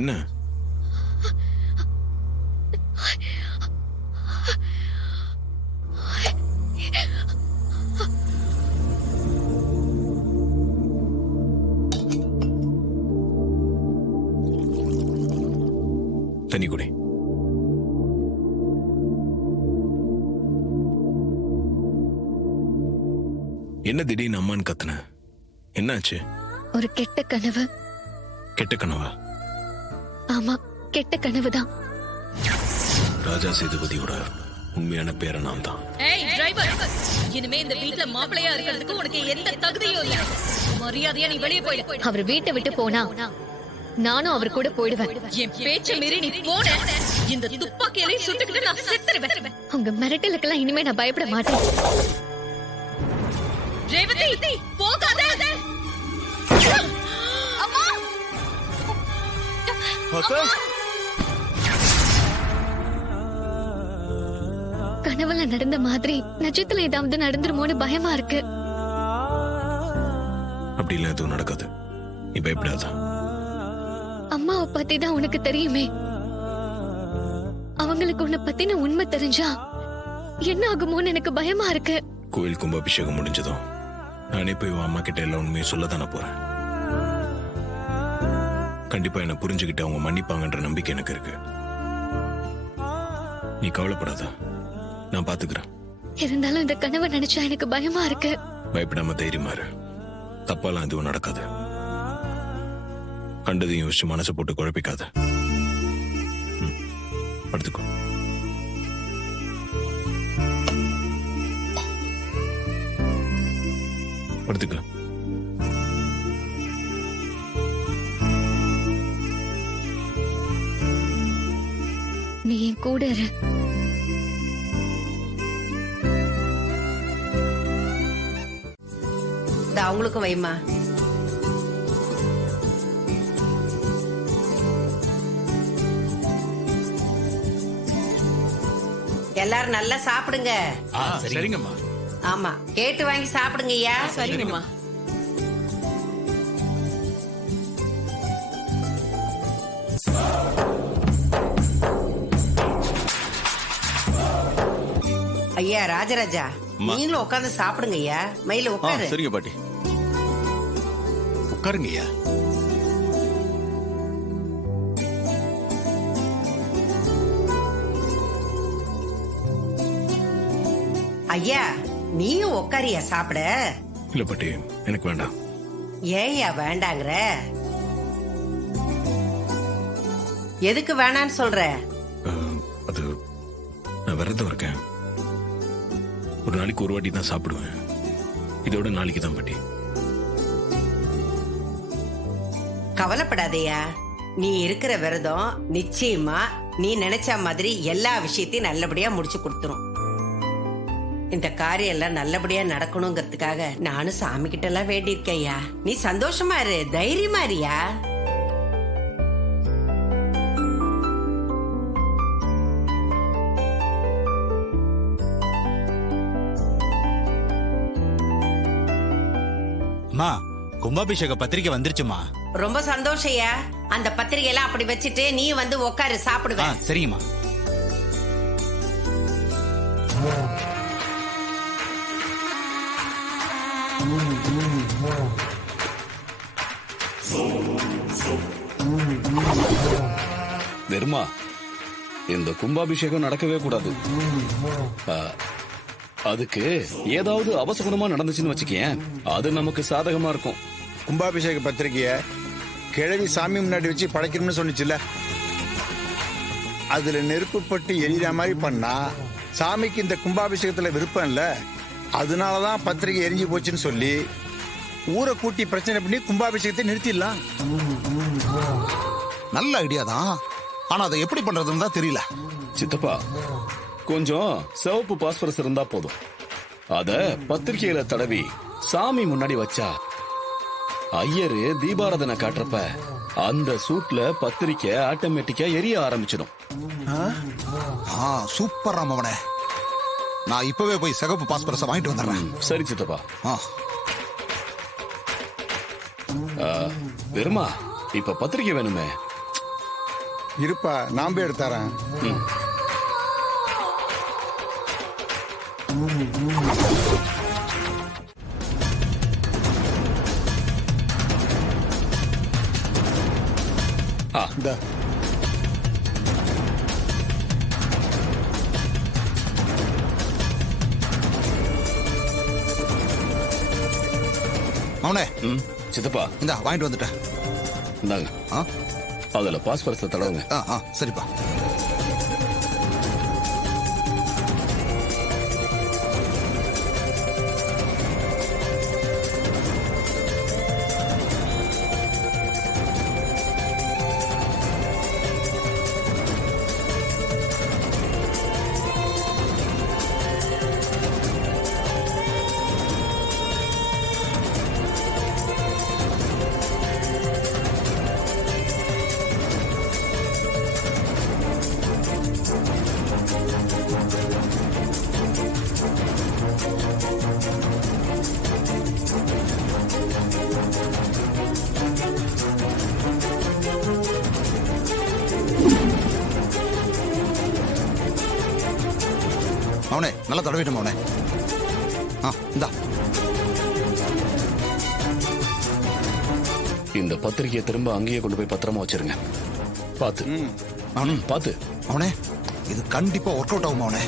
என்ன? தண்ணி குடி. என்ன திடீர்னு அம்மான்னு கத்துன? என்னாச்சு? ஒரு கெட்ட கனவு. கெட்ட கனவா? ஆமா, கெட்ட கனவுதான். ராஜா சேதுபதியோட உண்மையான பேரை நான் தான். ஏய் டிரைவர், இனிமே இந்த வீட்ல மாப்பிளையா இருக்கிறதுக்கு உனக்கு எந்த தகுதியும் இல்ல. மரியாதையா நீ வெளியே போயிடு. அவர் வீட்டை விட்டு போனா நானும் அவர் கூட போயிடுவேன். என் பேச்ச மீறி நீ போன, இந்த துப்பாக்கியிலே சுட்டுக்கிட்டு நான் செத்துருவேன். உங்க மிரட்டலுக்கெல்லாம் இனிமே நான் பயப்பட மாட்டேன். ரேவதி, போகாத. அம்மா! கனவுல நடந்த மாதிரி நிஜத்துல ஏதாவது நடந்துருமோன்னு பயமா இருக்கு. அப்படி இல்ல, எதுவும் நடக்காது. நீ பயப்படாத. அம்மாவை பத்தி தான் உனக்கு தெரியுமே. அவங்களுக்கு உன்னை பத்தின உண்மை தெரிஞ்சா என்ன ஆகுமோன்னு எனக்கு பயமா இருக்கு. கோயில் கும்பாபிஷேகம் முடிஞ்சதும் நானே போய் உன் அம்மா கிட்ட எல்லாம் உண்மையை சொல்லத்தானே போறேன். கண்டிப்பா என்ன புரிஞ்சுக்கிட்டு அவங்க மன்னிப்பாங்கன்ற நம்பிக்கை எனக்கு இருக்கு. நீ கவலைப்படாத, நான் பாத்துக்கிறேன். இருந்தாலும் இந்த கனவை நினைச்சா எனக்கு பயமா இருக்கு. பயப்படாம தைரியமா இரு. தப்பாலாம் எதுவும் நடக்காது. கண்டதையும் யோசிச்சு மனசை போட்டு குழப்பிக்காத. படுத்துக்கோ. படுத்துக்க. நீ என் கூட இரு. அவங்களுக்கும் வைமா. எல்லாரும் நல்லா சாப்பிடுங்க. சரிங்கம்மா. ஆமா, கேட்டு வாங்கி சாப்பிடுங்க ஐயா. சரிங்கம்மா. ஐயா ராஜராஜா, நீங்களும் உட்கார்ந்து சாப்பிடுங்க ஐயா. மயில உட்காரு. சரிங்க பாட்டி. உட்காருங்க ஐயா. ஐயா நீயும் உட்காரியா சாப்பிட. இல்ல பாட்டி, எனக்கு வேண்டாம். ஏயா வேண்டாங்கிற? எதுக்கு வேணான்னு சொல்ற? அது நான் விரதம் இருக்கேன். ஒரு நாளைக்கு ஒரு வாட்டி தான் சாப்பிடுவேன். இதோட நாளைக்கு தான் பாட்டி. கவலைப்படாதயா, நீ இருக்கிற விரதம் நிச்சயமா நீ நினைச்ச மாதிரி எல்லா விஷயத்தையும் நல்லபடியா முடிச்சு கொடுத்துரும். இந்த காரியம் எல்லாம் நல்லபடியா நடக்கணுங்கிறதுக்காக நானும் சாமி கிட்ட எல்லாம் வேண்டியிருக்கையா. நீ சந்தோஷமா இரு, தைரியமா இருயா. அம்மா, கும்பாபிஷேக பத்திரிக்கை வந்துருச்சுமா. ரொம்ப சந்தோஷயா. அந்த பத்திரிகை எல்லாம் அப்படி வச்சுட்டு நீ வந்து உட்காரு, சாப்பிடுவேன். சரிங்கம்மா. வெறுமா, இந்த கும்பாபிஷேகம் நடக்கவே கூடாது. அதுக்கு ஏதாவது அவசரமா நடந்துச்சுன்னு வச்சுக்கேன், அது நமக்கு சாதகமா இருக்கும். கும்பாபிஷேக பத்திரிகைய கிழவி சாமி முன்னாடி வச்சு படைக்கணும்னு சொன்னிச்சுல, அதுல நெருப்பு பட்டு எரியிற மாதிரி பண்ணா சாமிக்கு இந்த கும்பாபிஷேகத்துல விருப்பம் இல்ல. அதனாலதான் பத்திரிகை எரிஞ்சு போச்சுன்னு சொல்லி ஊரை கூட்டி பிரச்சனை பண்ணி கும்பாபிஷேகத்தை நிறுத்திடலாம். நல்ல ஐடியா தான், ஆனா அதை எப்படி பண்றதுன்னு தான் தெரியல. சித்தப்பா, கொஞ்சம் சிவப்பு பாஸ்பரஸ் இருந்தா போதும். அத பத்திரிகையில தடவி சாமி முன்னாடி வச்சா ஐயரு தீபாராதனை காட்டுறப்ப அந்த சூட்ல பத்திரிக்கை ஆட்டோமேட்டிக்கா எரிய ஆரம்பிச்சிடும். சூப்பர் ராமவனே, நான் இப்பவே போய் சிகப்பு பாஸ்பரஸ வாங்கிட்டு வந்துடுறேன். சரி சித்தப்பா. வெறுமா, இப்ப பத்திரிக்கை வேணுமே. இருப்பா நான் போய் எடுத்தாரேன். ம். ஆ, இந்த அவனே ம். சித்தப்பா இந்தா வாங்கிட்டு வந்துட்டேன். இந்தாங்க. ஆ அதுல பாஸ்பரஸை தடவுங்க. ஆ சரிப்பா. அவனே நல்லா தடவிட்டும் அவனே. ஆ இந்தா. இந்த பத்திரிகையை திரும்ப அங்கேயே கொண்டு போய் பத்திரமா வச்சிருங்க. பாத்து. பாத்து. அவனே இது கண்டிப்பா ஒர்க் அவுட் ஆகும் அவனே.